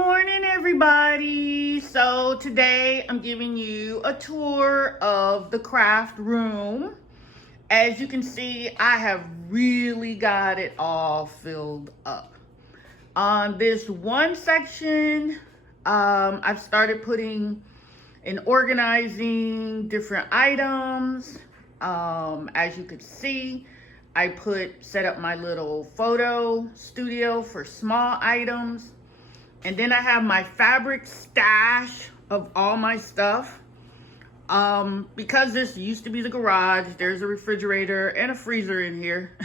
morning, everybody. So today I'm giving you a tour of the craft room. As you can see, I have really got it all filled up. On this one section, I've started putting and organizing different items. As you can see, I set up my little photo studio for small items. And then I have my fabric stash of all my stuff. Because this used to be the garage, there's a refrigerator and a freezer in here.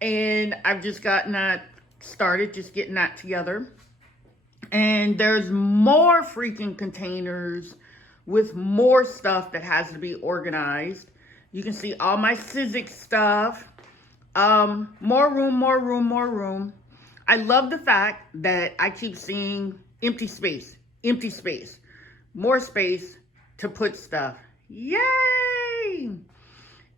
And I've just gotten that started, just getting that together. And there's more freaking containers with more stuff that has to be organized. You can see all my Sizzix stuff. More room, more room, more room. I love the fact that I keep seeing empty space, more space to put stuff. Yay!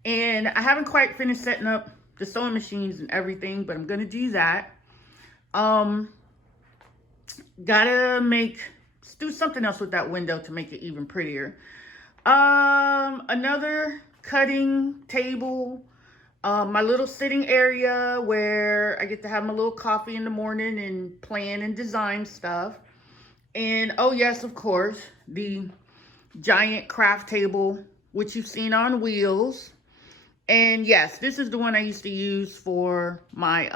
And I haven't quite finished setting up the sewing machines and everything, but I'm gonna do that. Let's do something else with that window to make it even prettier. Another cutting table. My little sitting area where I get to have my little coffee in the morning and plan and design stuff. And oh yes, of course, the giant craft table, which you've seen on wheels. And yes, this is the one I used to use for my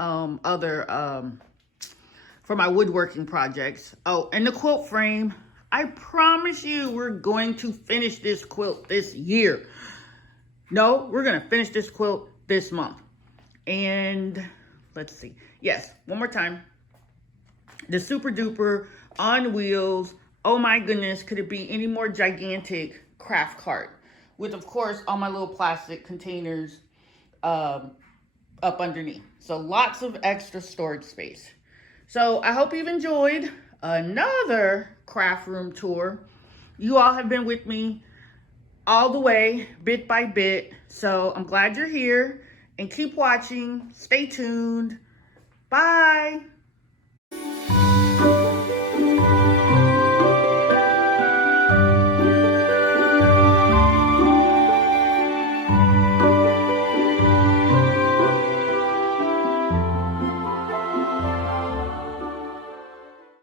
for my woodworking projects. Oh, and the quilt frame. I promise you we're going to finish this quilt this year. No, we're gonna finish this quilt this month. And let's see. Yes, one more time. The super duper on wheels. Oh my goodness, could it be any more gigantic craft cart? With, of course, all my little plastic containers up underneath. So lots of extra storage space. So I hope you've enjoyed another craft room tour. You all have been with me all the way, bit by bit. So I'm glad you're here, and keep watching. Stay tuned. Bye.